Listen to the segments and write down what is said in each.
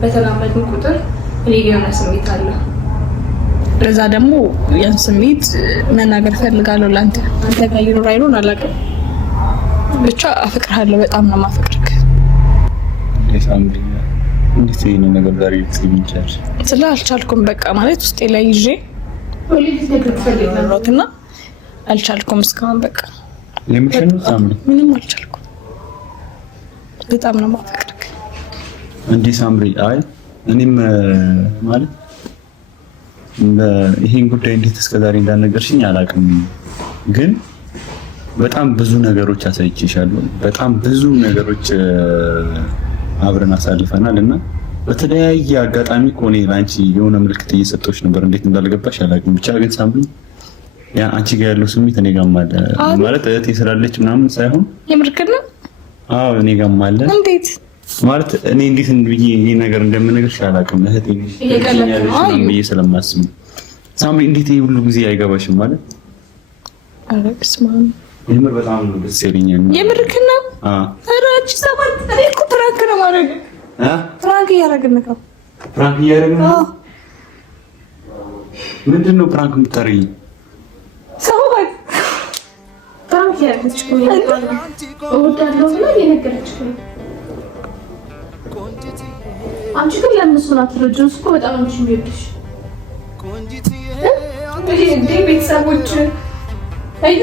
በተላመድን ቁጥር እኔ የሆነ ስሜት አለ። ለዛ ደግሞ ያን ስሜት መናገር ፈልጋለሁ ለአንተ። አንተ ጋር ይኖር አይኖር አላውቅም፣ ብቻ አፈቅርሃለሁ። በጣም ነው የማፈቅርህ። ለሳምሪ እንዴት ይሄን ነገር ዛሬ ልትይቻለሽ? ስላልቻልኩም በቃ ማለት ውስጤ ላይ ይዤ ፖሊስ ነገር ፈልገውና አልቻልኩም እስካሁን በቃ ለምንድን ነው ሳምሪ? ምንም አልቻልኩም። በጣም ነው የማፈቅርህ እንዴ ሳምሪ። አይ እኔም ማለት ይሄን ጉዳይ እንዴት እስከዛሬ እንዳልነገርሽኝ አላውቅም፣ ግን በጣም ብዙ ነገሮች አሳይቼሻለሁ። በጣም ብዙ ነገሮች አብረን አሳልፈናል እና በተለያየ አጋጣሚ ኮኔ ላንቺ የሆነ ምልክት እየሰጠሁሽ ነበር። እንዴት እንዳልገባሽ አላውቅም። ብቻ ግን ሳምሪ ያ አንቺ ጋር ያለው ስሜት እኔ ጋርም አለ። ማለት እህቴ ስላለች ምናምን ሳይሆን የምርክና አዎ እኔ ጋርም አለ። እንዴት ማለት እኔ እንዴት ብዬ ይሄ ነገር እንደምነግርሽ አላውቅም። እህቴ ብዬ ስለማስብ ሳምሪ እንዴት ይሄ ሁሉ ጊዜ አይገባሽም ማለት? ኧረ በስመ አብ የምር በጣም ነው ደስ ያለኝ። የምርክና ኧረ አንቺ ሰባት እኔ እኮ ፕራንክ ነው ማድረግ ፕራንክ እያደረግን ነው። ፕራንክ እያደረግን ነው? ምንድን ነው ፕራንክ የምታደርጊ? ሰባት ፕራንክ ያደረገች ነው እወዳለሁ ብላ የነገረች ነው። አንቺ ግን ለምን እሱን አትረጂውም? እሱ እኮ በጣም ነው የሚወድሽ። እንዴ ቤተሰቦች አዩ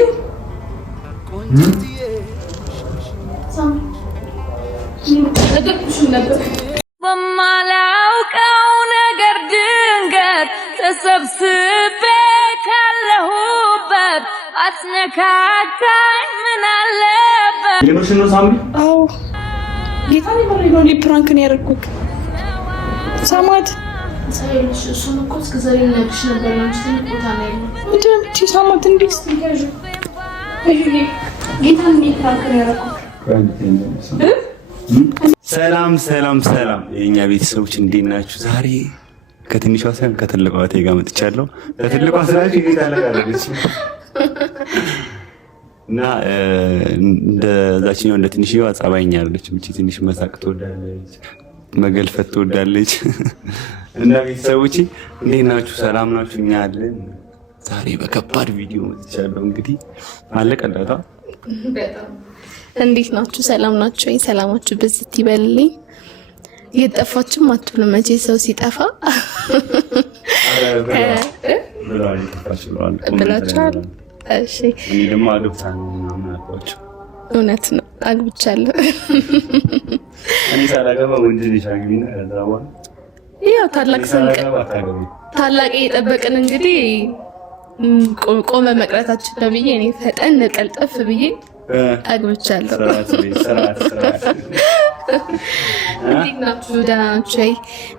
በማላውቀው ነገር ድንገት ተሰብስቤ ካለሁበት አትነካካኝ ምን አለበት? የምርሽን ነው ሳምሪ? አዎ ጌታ ነው ፕራንክን ያደረኩት ሳማት ሳይልሽ እሱን እኮ እስከዛሬ ነግሽ ነበር። አንቺ ትልቅ ቦታ ላይ ነው እንዴ ሳማት እንዴ ስትገዥ ጌታ ነው ፕራንክን ያደረኩት። ሰላም ሰላም ሰላም የኛ ቤተሰቦች እንዴት ናችሁ? ዛሬ ከትንሿ ሳይሆን ከትልቋ እህቴ ጋር መጥቻለሁ። ከትልቋ ስላችሁ ይሄ ታለቃለች እና እንደዛችኛው እንደ ትንሽዬዋ ጸባይኛ አይደለች። እቺ ትንሽ መሳቅ ትወዳለች፣ መገልፈት ትወዳለች። እና ቤተሰቦች እንዴት ናችሁ? ሰላም ናችሁ? እኛ አለን። ዛሬ በከባድ ቪዲዮ መጥቻለሁ። እንግዲህ አለቀላታ በጣም እንዴት ናችሁ? ሰላም ናችሁ? ሰላማችሁ ብዝት ይበልልኝ። እየጠፋችሁም አትብሉ መቼ ሰው ሲጠፋ ብላችኋል። እሺ እኔ ደግሞ አግብታለሁ ምናምን አልኳቸው። እውነት ነው አግብቻለሁ። እኔ ሳላገባ ወንድ ልጅ አግቢና ያዛዋ ያው ታላቅ የጠበቅን እንግዲህ ቆመ መቅረታችን ነው ብዬ እኔ ፈጠን ቀልጠፍ ብዬ አግብቻለሁ። እንዴት ናችሁ? ደህና ናችሁ?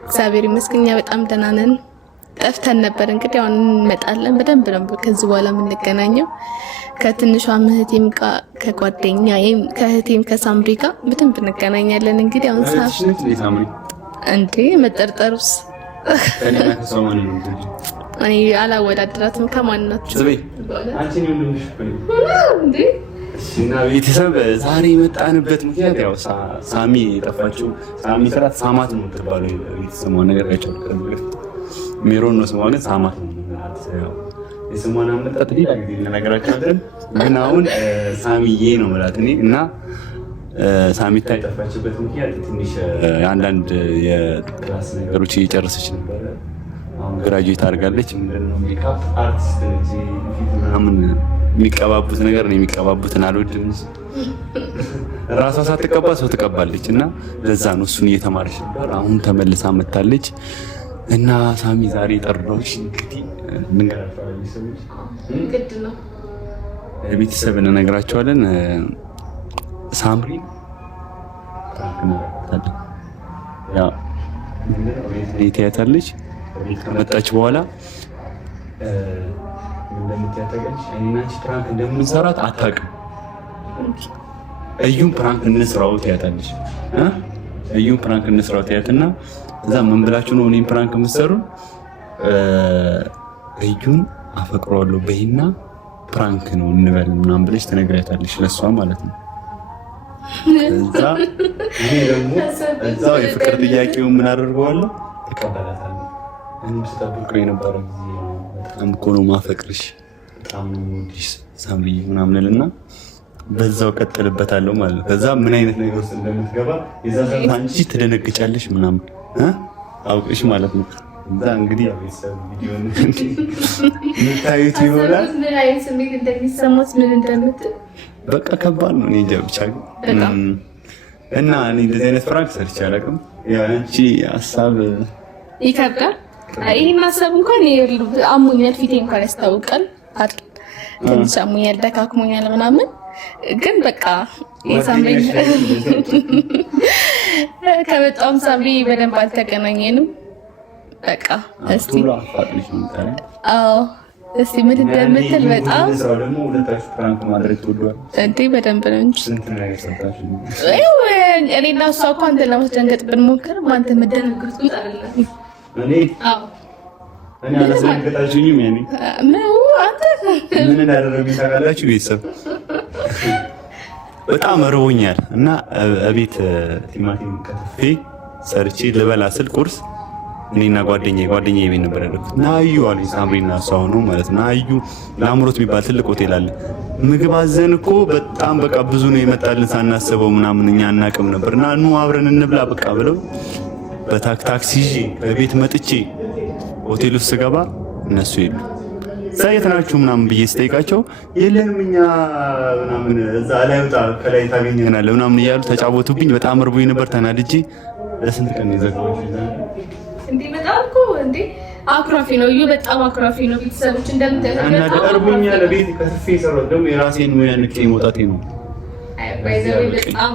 እግዚአብሔር ይመስገን እኛ በጣም ደህና ነን። ጠፍተን ነበር እንግዲህ አሁን እንመጣለን። በደንብ ነው ከዚህ በኋላ የምንገናኘው ከትንሿ እህቴም ጋር ከጓደኛዬም ከእህቴም ከሳምሪ ጋር በደንብ እንገናኛለን። እንግዲህ አሁን ሳምሪ እንዴ መጠርጠሩስ እኔ አላወዳደራትም። ከማን ናችሁ? እና ቤተሰብ ዛሬ የመጣንበት ምክንያት ያው ሳሚ የጠፋችው ሳሚ ስራት ሳማት ነው የምትባለው የተሰማው ነገር አይቻልም። ሜሮን ነው ስሟ፣ ግን ሳማት ነው ያው የስሟን አመጣጥ ሌላ ጊዜ እንነግራችኋለን። ግን አሁን ሳሚዬ ነው ማለት እኔ እና ሳሚታ የጠፋችበት ምክንያት ትንሽ አንዳንድ የክላስ ነገሮች እየጨረሰች ነበር። አሁን ግራጁዌት አድርጋለች። ምንድነው ሜካፕ አርቲስት ነች። ፊት ምናምን የሚቀባቡት ነገር ነው የሚቀባቡትን አልወድም። ራሷ ሳትቀባ ሰው ትቀባለች እና ለዛ ነው እሱን እየተማረች ነበር። አሁን ተመልሳ መጣለች እና ሳሚ ዛሬ ጠርዶሽ እንግዲህ እንገናኛለን። ሰዎች ግድ ነው ቤተሰብ እንነግራቸዋለን። ሳምሪ ያ ቤት ያታለች። ከመጣች በኋላ እንደምትያተገች እኛች ፕራንክ እንደምንሰራት አታውቅም። እዩን ፕራንክ እንስራው ትያታለች። እዩን ፕራንክ እንስራው ትያትና እዛ ምን ብላችሁ ነው እኔን ፕራንክ የምትሰሩ? እዩን አፈቅረዋለሁ በይና ፕራንክ ነው እንበል ምናምን ብለሽ ትነግራታለሽ። ለሷ ማለት ነው። እዛ ይሄ ደግሞ እዛው የፍቅር ጥያቄው ምን አደርገዋለሁ ተቀበላታለሁ። እኔም ስጠብቀው የነበረው ጊዜ በጣም እኮ ነው ማፈቅርሽ በጣም ነው የምወድሽ ሳምሪ ምናምን እልና በዛው ቀጥልበታለሁ ማለት ነው። ከዛ ምን አይነት ነገር ውስጥ እንደምትገባ የዛ ሰዓት አንቺ ትደነግጫለሽ ምናምን አውቅሽ ማለት ነው። እዛ እንግዲህ ቤተሰብ ቪዲዮን ምታዩት ይሆናል። ምን አይነት ስሜት እንደሚሰማት ምን እንደምትል በቃ ከባድ ነው። እኔ እንጃ ብቻ እና እኔ እንደዚህ አይነት ፍራንክ ሰርቼ አላውቅም። ያንቺ ሀሳብ ይከብዳል። ይሄን ሀሳብ እንኳን አሞኛል፣ ፊቴ እንኳን ያስታውቃል አይደል? ትንሽ አሞኛል፣ ደካክሞኛል ምናምን ግን በቃ የሳምሪ ከበጣም ሳምሪ በደንብ አልተገናኘንም። በቃ እስቲ እስቲ ምን እንደምትል በጣም ደግሞ ሁለታችሁ ፍራንክ ማድረግ ትወዷል እንዴ? በደንብ ነው እንጂ ስንት ነው ያሰጣችሁ? እኔና እሷ እኮ አንተን ለማስደንገጥ ብንሞክር አንተ መደነግጥ አይደለም። እኔ አላስደነገጣችሁኝም። ያኔ ምን እንዳደረጉኝ ታውቃላችሁ? ቤተሰብ በጣም እርቦኛል እና እቤት ቲማቲም ከትፌ ሰርቼ ልበላ ስል ቁርስ እኔና ጓደኛዬ ቤት ነበር ያደረኩት። ናዩ አለኝ ሳምሪና እሷ ሆኖ ማለት ነው። ናዩ ለአምሮት የሚባል ትልቅ ሆቴል አለ። ምግብ አዘን እኮ በጣም በቃ ብዙ ነው የመጣልን ሳናስበው ምናምን እኛ አናውቅም ነበርና ኑ አብረን እንብላ በቃ ብለው በታክሲ ይዤ ከቤት መጥቼ ሆቴል ውስጥ ስገባ እነሱ የሉ። ሳይት ናችሁ ምናምን ብዬ ስጠይቃቸው የለንም እኛ ምናምን እዛ ላይ ወጣ ከላይ ታገኘናለህ ምናምን እያሉ ተጫወቱብኝ። በጣም እርቦኝ ነበር ተናድጄ ለስንት ቀን ይዘጋው እንዴ በጣም እኮ እንዴ አክራፊ ነው። በጣም አክራፊ ነው። ቤተሰቦች እንደምታውቁ እና ደርቦኛ ለቤት ከስፌ ሰራው ደግሞ የራሴን ሙያ ንቄ መውጣቴ ነው። አይ ባይዘው በጣም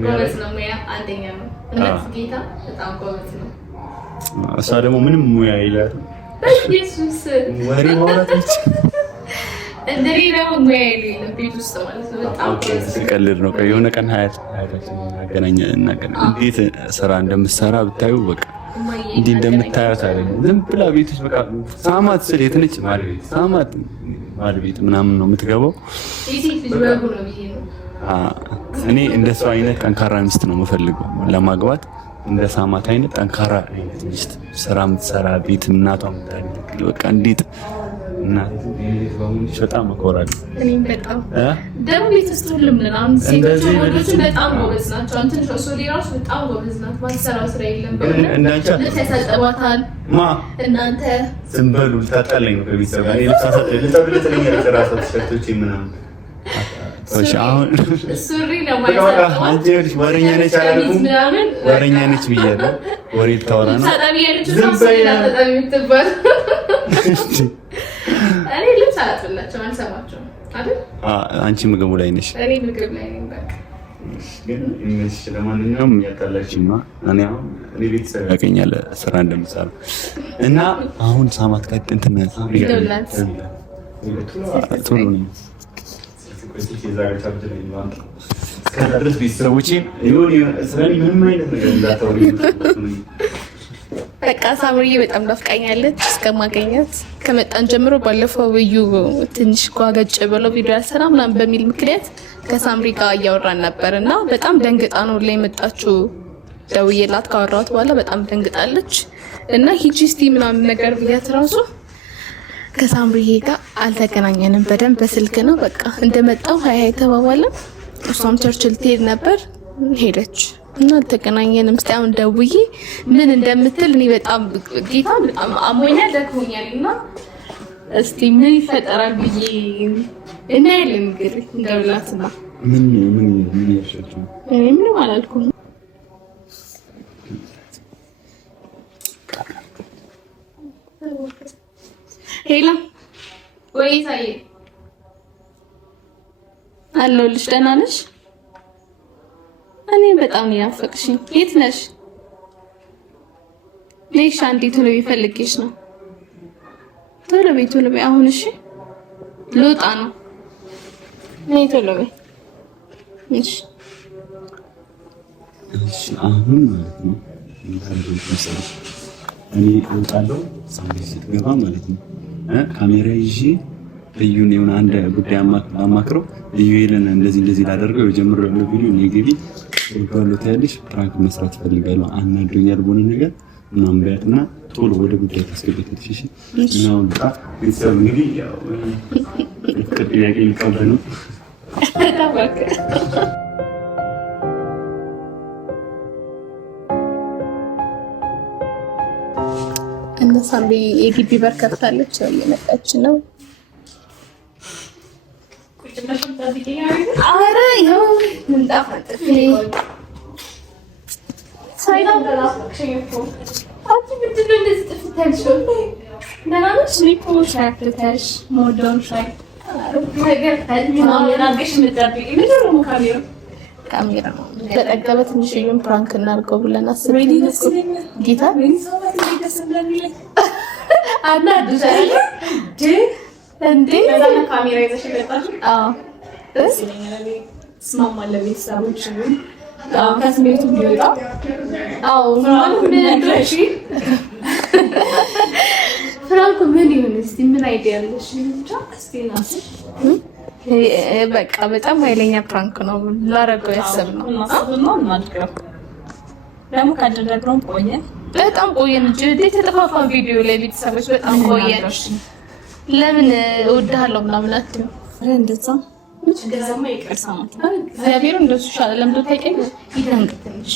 ጎበዝ ነው። ሙያ አንደኛ ነው። እውነት ጌታ በጣም ጎበዝ ነው። እሷ ደግሞ ምንም ሙያ የላትም። ኢየሱስ ወሬ ማውራትች እንደኔ ደግሞ ሙያ የለም ቤት ውስጥ ማለት ነው። በጣም ቀልድ ነው። የሆነ ቀን ሀያታችን እናገናኝ እንዴት ስራ እንደምትሰራ ብታዩ በቃ እንዲህ እንደምታያት አይደለም። ዝም ብላ ቤት ውስጥ በቃ ሳማት ስል የት ነች ማድ ቤት ምናምን ነው የምትገባው። እኔ እንደሷ አይነት ጠንካራ ሚስት ነው የምፈልገው ለማግባት። እንደ ሳማት አይነት ጠንካራ አይነት ሚስት ስራ የምትሰራ ቤት እናቷ የምታደርግ በቃ እንዴት እናት በጣም እኮራለሁ። እኔም በጣም ደግሞ ቤት ውስጥ ሁሉም ምናምን ሴቶች ወንዶች በጣም ጎበዝ ናቸው። አንተን ሶሊ ራሱ በጣም ጎበዝ ናት። ማሰራው ስራ የለም እንዳንቺ ተሳጠባታል እናንተ ዝም በሉ ታጣለኝ ነው ከቤተሰብ ጋር ልጠብልጥልኝ ራሷ ተሸቶች ምናምን እሺ አሁን ሱሪ ነው ማለት አንቺ ወሬኛ ነች አላልኩም? ወሬኛ ነች ብያለሁ። ወሬ ልታወራ ነው። ዝም በይ ትባል እኔ ልብስ አላጥብላቸው አልሰማቸውም አይደል? አንቺ ምግቡ ላይ ነሽ። እኔ ምግብ ላይ ነኝ። በቃ ግን እነሱ ለማንኛውም ያጣላችሁማ እኔ ቤተሰብ ያገኛል ስራ እንደምሰራ እና አሁን ሳማት ቀጥ እንትን ይደውላል ቶሎ ነው ከድረስ ቤተሰቦቼ ምንም አይነት ነገር እንዳታወሪ። በቃ ሳምሪዬ በጣም ናፍቃኛለች እስከማገኛት። ከመጣን ጀምሮ ባለፈው እዩ ትንሽ ጓገጭ ብለው ቪዲዮ ያልሰራ ምናምን በሚል ምክንያት ከሳምሪ ጋር እያወራን ነበር እና በጣም ደንግጣ ነው ላይ የመጣችው። ደውዬላት ካወራሁት በኋላ በጣም ደንግጣለች እና ሂጂ እስቲ ምናምን ነገር ብያት ራሱ ከሳምሪዬ ጋር አልተገናኘንም። በደንብ በስልክ ነው በቃ እንደመጣው ሀይ ተባባልን። እሷም ቸርችል ትሄድ ነበር ሄደች እና አልተገናኘንም። እስቲ አሁን ደውዬ ምን እንደምትል እኔ በጣም ጌታ በጣም አሞኛል ደክሞኛል እና እስቲ ምን ይፈጠራል ብዬ እናያለን። እንግዲህ እንደውላትና ምን ያሸችው ምንም አላልኩም። ሄሎ ወይ ሳይ አለሁልሽ። ደህና ነሽ? እኔ በጣም ያፈቅሽኝ። የት ነሽ? ለይሽ አንዴ ቶሎ ቢፈልግሽ ነው። ቶሎ በይ አሁን። እሺ ልወጣ ነው። ነይ ቶሎ በይ። እሺ አሁን ማለት ነው እኔ እወጣለሁ። ሳምሪ ስትገባ ማለት ነው ካሜራ ይዤ ልዩን የሆነ አንድ ጉዳይ አማክረው ልዩን እንደዚህ ላደርገው የጀመረው ቪዲዮ ኔጌቲ ወልጋሎት ያለሽ ፕራንክ መስራት ፈልጋለሁ አናዶኛል በሆነ ነገር ምናምን በያትና ቶሎ ወደ ጉዳይ ታስገባለች። እሺ ነው በቃ ቤተሰብ እንግዲህ ያው ጥያቄ ይቀበል ነው እና ሳምቢ የግቢ በር ከፍታለች እየመጣች ነው። አረ ይኸው ምንጣፍ አንጥፌ ካሜራ በጠገበ ትንሽዬም ፕራንክ እናድርገው ብለን አስበን ጌታ እንዴ ካሜራ ይዘሽ መጣሽ? አዎ ደስ ይለኛል። ስማማለ ቤተሰቦች ከስሜቱ ቢወጣ ፍራንኩ ምን ይሁን እስቲ ምን አይዲያ አለሽ? በቃ በጣም ኃይለኛ ፕራንክ ነው ላደርገው ያሰብነው። ደግሞ ካደረግነው በጣም ቆየን እንጂ የተጠፋፋን ቪዲዮ ላይ ቤተሰቦች በጣም ቆየን። ለምን እወድሃለሁ ምናምን አትይም? እንደዛ እግዚአብሔር እንደሱ ይሻላል። ለምን ታውቂኝ? ይደንቅ ትንሽ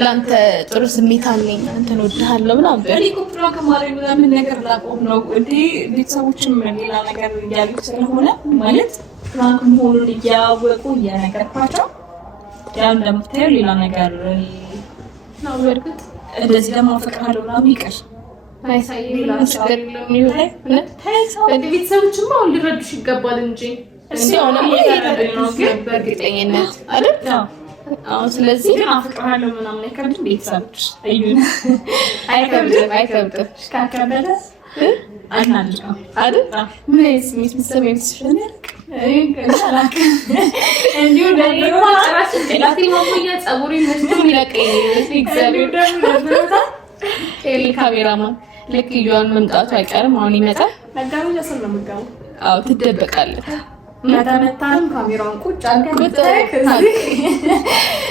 ለአንተ ጥሩ ስሜት አለኝ አንተን እወድሃለሁ ምናምን እኔ እኮ ፕራንክ ማድረግ ለምን ነገር ላቆም ነው እንዴ? ቤተሰቦችም ሌላ ነገር እያሉ ስለሆነ ማለት ፕራንክ መሆኑን እያወቁ እየነገርኳቸው ያው እንደምታየው ሌላ ነገር ነው። በእርግጥ እንደዚህ ደግሞ አፈቅርሃለሁ ምናምን ይቀር ቤተሰቦችማ አሁን ሊረዱሽ ይገባል እንጂ በእርግጠኝነት አይደል? አዎ። ስለዚህ ግን አፈቅርሃለሁ ምናምን አይከብድም። ቤተሰቦች አይከብድም። ካከበደ አናድርገው አይደል? ምን ስሜት ምሰማኝ ትችላለህ? እንዲሁ ደግሞ ጭላቴ ማሞያ ጸጉሬ መስሎ ይለቀኝ እግዚአብሔር ካሜራማን ልክ ይዟን መምጣቱ አይቀርም። አሁን ይመጣል። ነጋሚ ለሰው ነው የምትገባው። አዎ ትደበቃለህ። መታመታም ካሜራውን ቁጭ አድርገን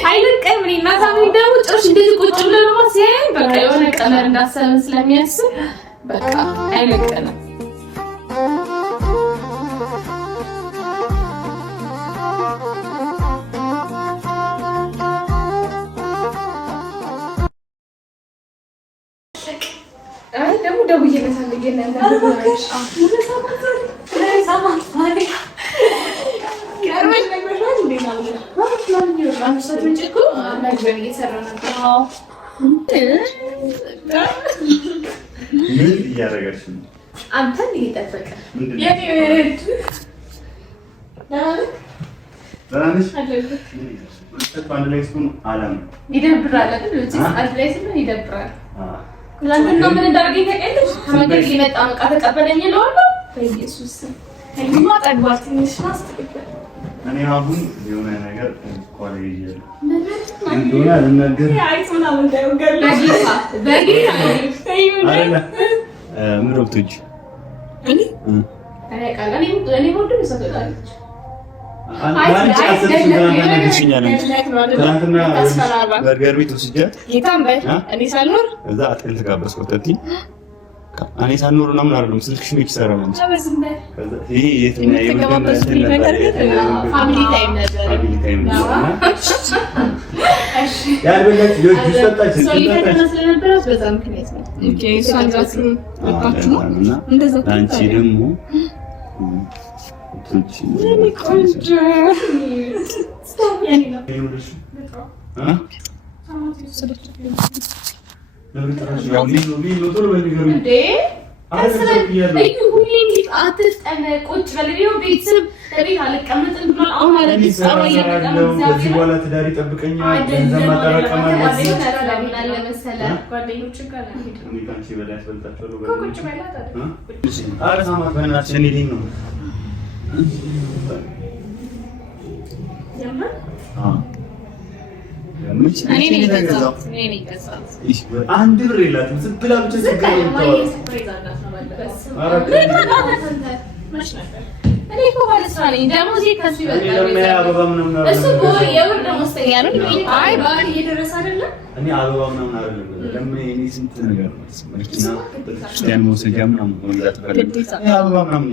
አይለቀም። እኔና ሳሚ ደግሞ ጭራሽ እንደዚህ ቁጭ ብለን ነው ሲያይ በቃ የሆነ ቀመር እንዳሰብን ስለሚያስብ በቃ አይለቀንም። ደግሞ ደውዬለት ምን እያደረጋችሁ ነው? አንተን እየጠበቀ ይደብራል አይደል? አንድ ላይ ስለ ይደብራል። ትናንትና ምን እንዳደረገኝ ታውቂያለሽ? ከመንገድ ሊመጣ ዕቃ ተቀበለኝ እለዋለሁ። በኢየሱስ እኔማ ጠግባት ትንሽ አስተካክል። እኔ አሁን የሆነ ነገር ኮሌጅ እንደሆነ አልናገር አይቶና ወንዳው ገለ በጌታ አይደለ ምሮክቶች እኔ ቃል እኔ ወንድ ነው ሰጥታለች። በርገር ቤት ወስጃት እኔ ሳልኖር እዛ አትክልት ጋበዝኩት። እኔ ሳልኖር ነው ምን አይደለም ስልክሽ ነው ይሰራል እንጂ ይሄ የትኛው ፋሚሊ ታይም ነበር። ያልበለች ልጅ ተጣጣች ስለነበረ በዛ ምክንያት ነው። ኦኬ ሳንዛችሁ አጣችሁ ነው እንደዛ አንቺ ደግሞ ትዳር ይጠብቀኛል። ገንዘብ ማጠራቀም አንድ ብር የላትም። ዝም ብላ ብቻ እኔ እኮ ባለስራ ነኝ። ደሞዜ ከሱ ይበልጣል። እሱ የወር ደሞዝተኛ ነው። አይ በዓል እየደረሰ አይደለም። እኔ አበባ ምናምን አይደለም። ለምን እኔ ስንት ነገር መኪና ክርስቲያን መውሰጃ ምናምን መግዛት ፈልጌ አበባ ምናምን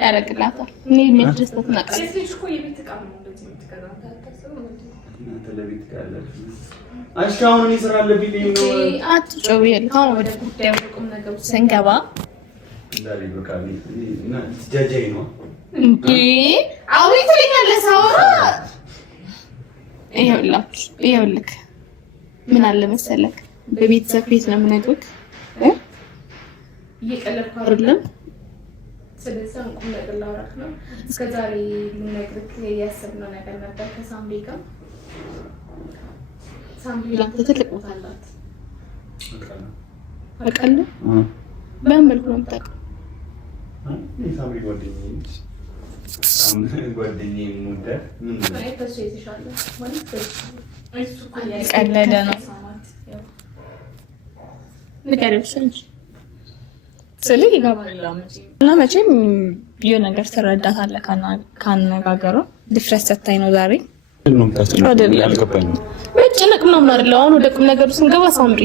ያደርግላታል። እኔ የሚያስደስታት ነገር እኮ የቤት ዕቃ ነው እንደዚህ የምትገዛው ታታሰበው እሺ አሁን እኔ ስራ አለብኝ ነው። አትጮህ ይልካ ወደ ጉዳዩ ቁም ነገር ስንገባ ዛሬ በቃ እና ጃጃይ ነው እንዴ አውሪት ለሳውራ ይኸውልህ ምን አለ መሰለክ በቤተሰብ ቤት ነው የምነግርህ እየቀለድኩ አይደለም። ስለዚህ ቁም ነገር ላውራክ ነው። እስከዛሬ ልነግርህ ያሰብነው ነገር ነበር ከሳምሪ ጋር። ሳምሪ ላንተ ትልቅ ቦታ አላት። አውቃለሁ። በምን መልኩ ነው የምታውቀው? ሳምሪ ጓደኛዬ ሙዳ ምን ማለት ከሱ የተሻለ ማለት ቀለደ ነው ንገሪው እንጂ ስለዚህ ይገባል እና መቼም የሆነ ነገር ትረዳታለህ ካነጋገሩ ድፍረት ሰታይ ነው ዛሬ አልገባኝም። መጨነቅ ምናምን አይደለም። አሁን ወደ ቁም ነገሩ ስንገባ ሳምሪ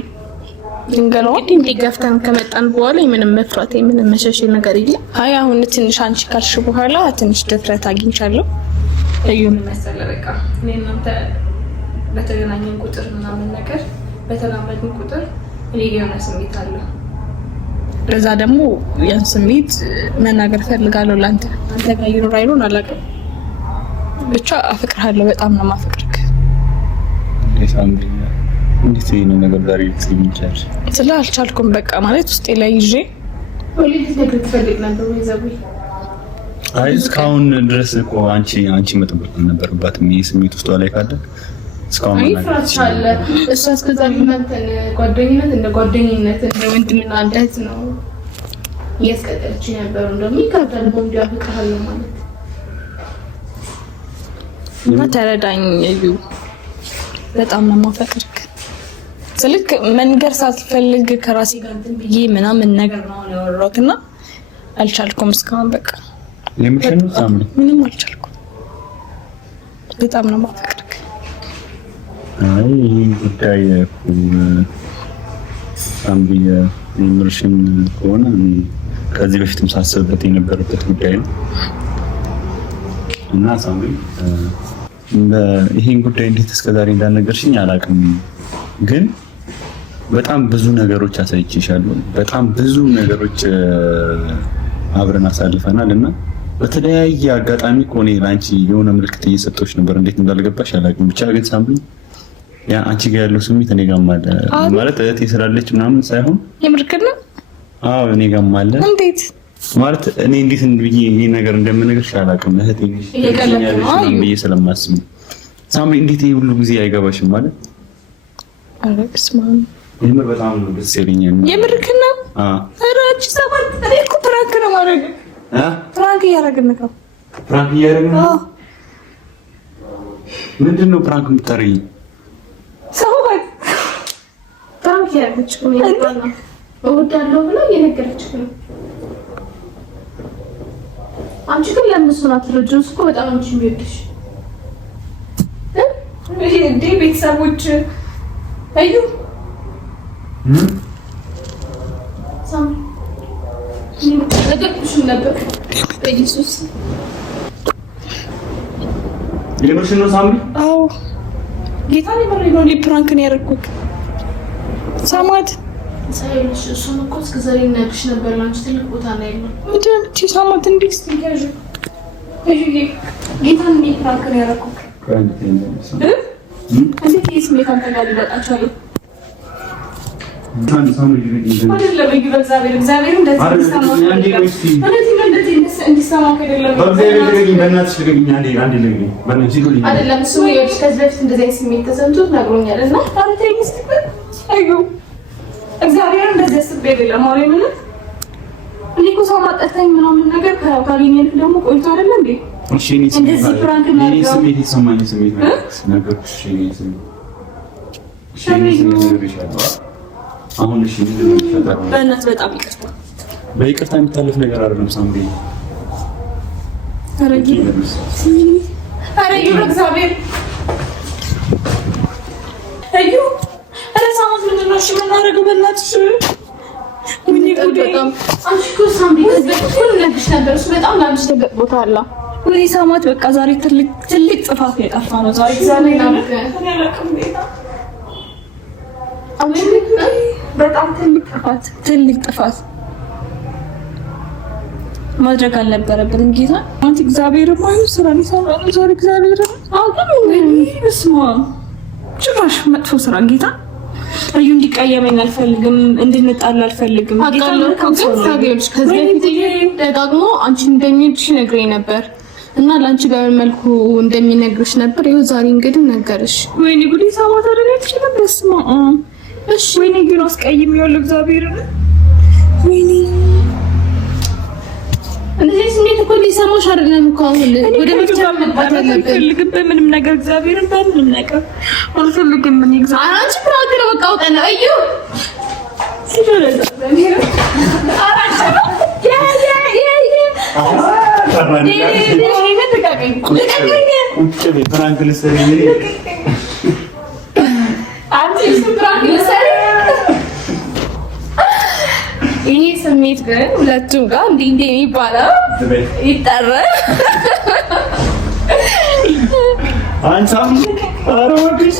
ድንገላው እንዲህ ገፍተን ከመጣን በኋላ ምንም መፍራት ምንም መሸሽ ነገር የለም። አይ አሁን ትንሽ አንቺ ካልሽ በኋላ ትንሽ ድፍረት አግኝቻለሁ። እዩም መሰለ በቃ እኔ እናንተ በተገናኘን ቁጥር ምናምን ነገር በተላመድን ቁጥር እኔ የሆነ ስሜት አለ። ለዛ ደግሞ ያን ስሜት መናገር ፈልጋለሁ ላንተ። አንተ ጋር ይኖር አይኖር አላውቅም፣ ብቻ አፍቅርሃለሁ። በጣም ነው የማፈቅርህ። ሳምሪ እንዴት ነው ነገር ዛሬ ትይኝቻለሽ? ስላልቻልኩም በቃ ማለት ውስጤ ላይ ይዤ ወሊድ ነገር ትፈልግ ነበር ወይ ዘቡ? አይ እስካሁን ድረስ እኮ አንቺ መጠበቅ ነበረባት። ይሄ ስሜት ውስጥ ላይ ካለ እስካሁን ይፍራቻለ። እሷ እስከዛሬ እናንተን ጓደኝነት እንደ ጓደኝነት እንደ ወንድምና እህት ነው እያስቀጠለች ነበር። እንደውም ይከብዳል በእንዲሁ አፍቅርሃለሁ ማለት እና ተረዳኝ እዩ። በጣም ነው የማፈቅርህ። ስልክ መንገር ሳትፈልግ ከራሴ ጋር እንትን ብዬ ምናምን ነገር ነው ያወራሁትና አልቻልኩም እስካሁን በቃ የምትሸኑ ሳምሪ ምንም አልቻልኩም። በጣም ነው የማፈቅርህ። አይ ጉዳይ ሳምሪ የምርሽን ከሆነ ከዚህ በፊትም ሳስብበት የነበረበት ጉዳይ ነው እና ሳምሪ ይሄን ጉዳይ እንዴት እስከዛሬ እንዳልነገርሽኝ አላውቅም፣ ግን በጣም ብዙ ነገሮች አሳይቼሻለሁ። በጣም ብዙ ነገሮች አብረን አሳልፈናል እና በተለያየ አጋጣሚ ኮኔ ላንቺ የሆነ ምልክት እየሰጠሁሽ ነበር። እንዴት እንዳልገባሽ አላውቅም። ብቻ ግን ሳምሪ ያ አንቺ ጋር ያለው ስሜት እኔ ጋርም አለ። ማለት እህቴ ስላለች ምናምን ሳይሆን የምርክር ነው። አዎ እኔ ጋርም አለ። እንዴት ማለት እኔ እንዴት ብዬ ይሄ ነገር እንደምነግርሽ አላውቅም። እህቴ ነሽ ብዬ ስለማስብ ሳምሪ እንዴት ይሄ ሁሉ ጊዜ አይገባሽም ማለት አረግስማን የምር በጣም ነው ደስ ይለኛል። የምርክር ነው። ኧረ አንቺ ሰማት እኔ እኮ ፕራንክ ነው ማድረግ ፕራንክ እያደረግን ነው። ፕራንክ እያደረግን ነው። ምንድን ነው ፕራንክ የምታደርጊው? ሰማት ፕራንክ ያደረግች ነው ይባላል። እወዳለሁ ብላ እየነገረችሽ ነው። አንቺ ግን ለምን እሱን አትረጂው? እሱ እኮ በጣም አንቺ የሚወድሽ እንዴ ቤተሰቦች አዩ ሳምሪ ነገርኩሽም ነበር በኢየሱስ የምርሽን ነው ሳምሪ? አዎ ጌታ ነው ፕራንክን ያደረኩት ሳማት ሳይልሽ እሱን እኮ እስከዛሬ ነግሽ ነበር። ላንቺ ትልቅ ቦታ ነው ያለው። ምንድን ነው ሳማት እንዴት ስትገዥ ጌታን ነው ፕራንክን ያደረኩት እንዴት ስሜት አንተ ጋር ሊመጣቻለ ሳምሪ አይደለም እዩ በእግዚአብሔር እንደዚህ እንዲሰማ ከደለም በእናትሽ ልገኝ አንዴ ልገኝ በእናትሽ ልገኝ አይደለም እሱ ይኸውልሽ ከዚህ በፊት እንደዚህ ስሜት ተሰምቶት ነግሮኛል እና አንተ ይመስልህ እዩ እግዚአብሔር እንደዚህ አስቤ አይደለም ማለት ነው። እኔ እኮ ሰው ማጠተኝ ምናምን ነገር ካገኘን ደግሞ ቆይቶ አይደለ እንዴ? እሺ እንደዚህ ፕራንክ ነው ስሜት የተሰማኝ ስሜት ነገርኩሽ። እሺ አሁን እሺ በእናትህ በጣም ይቅርታ በይቅርታ የሚታለፍ ነገር አይደለም ሳምሪ። አረዩ እግዚአብሔር አዩ ሳማት ምንድን ነው? እሺ የምናደርገው በእናትሽ ምን ይጉዴ አንቺ እኮ ሳምሪ ሁሉ ነግሽ ነበር። እሱ በጣም ላንቺ ተገጥ ቦታ አለ ወይ ሳማት በቃ ዛሬ ትልቅ ጥፋት ነው የጠፋ ነው ዛሬ እግዚአብሔር በጣም ትልቅ ጥፋት ማድረግ አልነበረብንም። ጌታ አንተ እግዚአብሔር ማዩ ስራ ሊሰራ ነው ዛሬ እግዚአብሔር አውቀም እስማ ጭራሽ መጥፎ ስራ ጌታ እዩ እንዲቀየመኝ አልፈልግም፣ እንድንጣላ አልፈልግም። አቃለው ከዚህ በፊት ደጋግሞ አንቺ እንደሚልሽ ነግሬኝ ነበር እና ላንቺ በምን መልኩ እንደሚነግርሽ ነበር። ይኸው ዛሬ እንግዲህ ነገርሽ። ወይኔ ጉዲ ሳማት አደረግሽ በስማ እሺ ወይኔ ግን አስቀይሜዋለሁ እግዚአብሔር ወይኔ እንደዚህ ስሜት እኮ ሊሰማሽ አይደለም እኮ አሁን ወደ መፍትሄ መጣት አልፈልግም። በምንም ነገር እግዚአብሔርን በምንም ነገር አልፈልግም። ምን እግዚአብሔር አንቺ ፕራንክ ነው በቃ አውቀና እዩ ይሄ ስሜት ግን ሁለቱም ጋር እንዲህ የሚባለው ይጠራል። አንሳም አሮግስ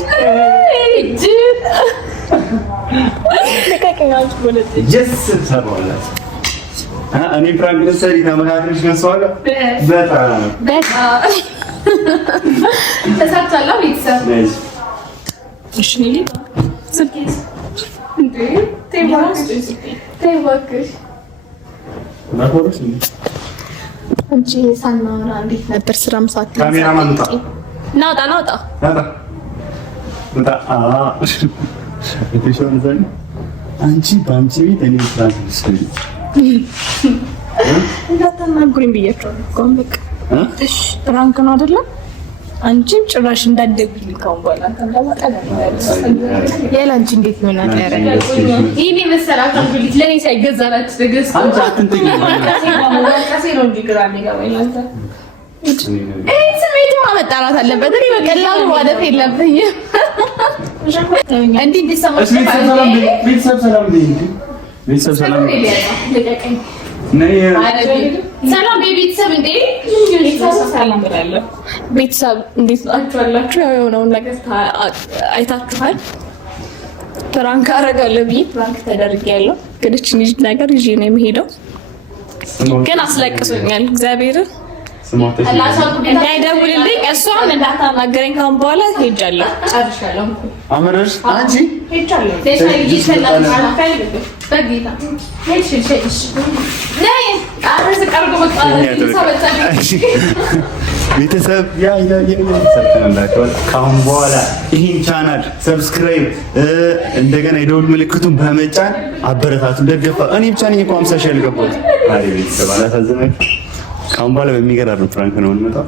እኔ ፕራንክ ልትሰሪ ተመካክረሽ ነሳዋለ። በጣም ተሳክቷል ቤተሰብ። እሺ ስልኬት እንዴ ተይዋክሽ አንቺ ሳናወራ እንዴት ነበር ስራ ምሳት? ካሜራማን ናውጣ አንቺ በአንቺ ቤት እኔ ፕራንክ ልትሰሪ እንዳታናግሩኝ ብያቸዋለሁ እኮ በቃ እሺ ፕራንክ ነው አይደለም? አንቺም ጭራሽ እንዳትደውይልኝ ካሁን በኋላ ያላንቺ እንዴት ይሆናል? ይሄኔ መሰራት አንጉሊት ለኔ ሳይገዛላት ተገዝቶ አንቺ አትንተኝ ቀሴ ነው እንጂ ግራ የሚገባኝ አንተ ይሄ ስሜት ማመጣራት አለበት። እኔ በቀላሉ ማለት የለብኝም እንዴ እንዲሰማሽ ቤተሰብ ሰላም ሰላም ቤተሰብ እንዴ ሰላም ብላለሁ። ቤተሰብ እንዴት ናችኋላችሁ? ያው የሆነውን ነገር አይታችኋል። ፕራንክ አደርጋለሁ ብዬ ፕራንክ ተደርጌያለሁ። ግን እቺን ልጅ ነገር ይዤ ነው የምሄደው። ግን አስለቅሶኛል እግዚአብሔርን እንዳይደውልልኝ እሷን እንዳታናገረኝ ካሁን በኋላ ሄጃለሁ። ጨርሻለሁ። አመረሽ አንቺ ሄጃለሁ። ቤተሰብ ከአሁን በኋላ ይህን ቻናል ሰብስክራይብ እንደገና የደውል ምልክቱን በመጫን አበረታቱ፣ ደገፋ። እኔ ብቻ ነኝ እኮ 50 ሺህ ያልገባሁት። ቤተሰብ አላሳዝናችሁ። ከአሁን በኋላ በሚገራርም ፕራንክ ነው የምንመጣው።